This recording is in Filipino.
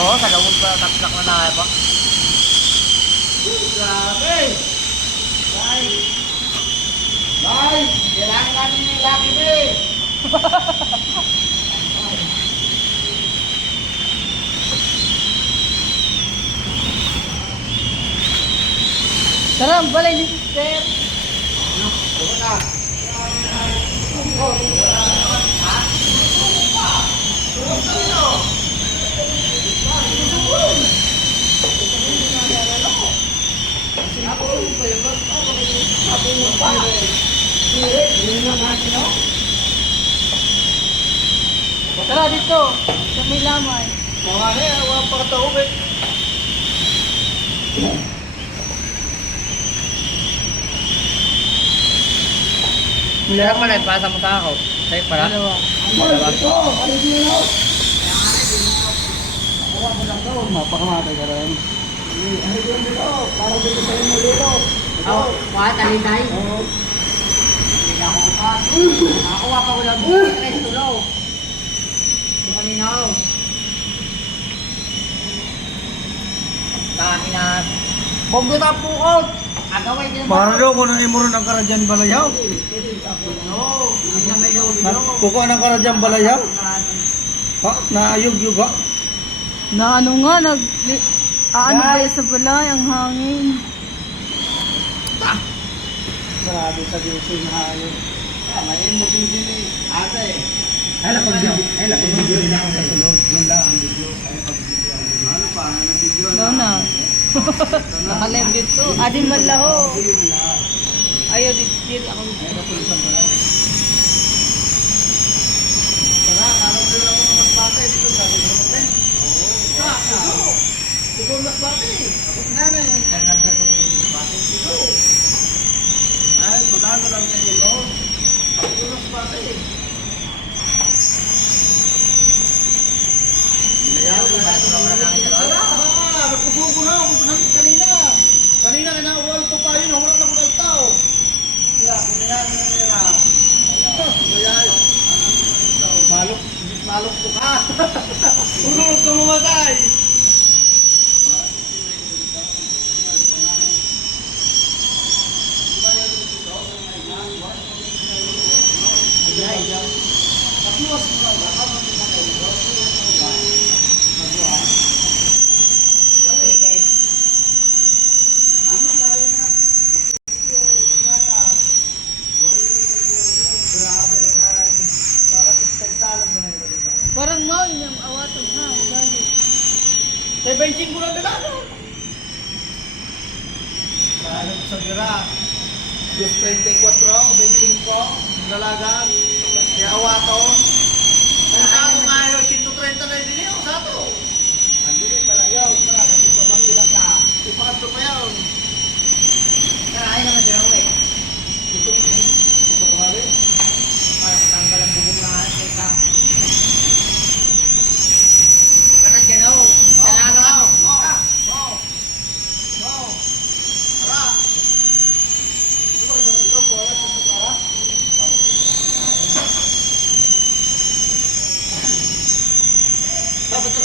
dito, sa lawag pa tatlak na na ba? Grabe! Guys! Guys! Kailangan natin yung Lucky Bay! Tara, balay ni sister. Ano na? Tara dito, sa may lamay. Mga wala pa kataog eh. Hindi na pala, ipasa mo sa ako. Sa'yo pala. Dalawa. Mapakamatay ka rin. Parang dito sa'yo mo dito. Oh, wala talitay. Hindi na ako upat. Nakakuha pa ko lang. Tres tulo. Ito kanina ako. Kain na. Bogo na po out. Agaway din ba? Maralo ko na imuron ang karadyan balayaw. Oo. Hindi na may lolo. Kukuha ng karadyan balayaw. Ha? Naayog-yug ha? Na ano nga, ano ba yun sa balay, ang hangin. Grabe sa Diyos yung hayog. Mayin mo din din eh. Ate. Ay, lapag dyan. Ay, lapag dyan. Sa sunod. Yun lang ang video. Ay, pag-video. Ano pa? Ano video? Doon na. Nakalive dito. Adin malaho. Ayaw dito ako. Tara, ano din ako ng mas batay dito sa Dito. Ikaw mas batay. Tapos na na eh. Dito. Ay, madami lang kayo, no? Ikaw mas batay. Nagpusuko na ako kanina. Kanina kinauwal ko pa yun. Huwag na kunal tao. Kaya, kaya. Malok. Malok ko ka. Ulog ka mamatay. Parang mau yung awatan ha, ugali. Sa benching ko lang nagano. Lalo sa gira. Diyos 34 ako, benching ko. Dalaga. Kaya awato. Kaya sa ako nga yun, 130 na din yun sa ato. Andi, para yun. Para kasi pamanggilan ka. Ipakanto pa yun. Kakain naman sila ko eh. Ito kumari. Parang tanggal ang bubong na ito. Kanan dyan ako. Talaga ako. Tara. Ito ba ito? Wala sa para. Dapat ka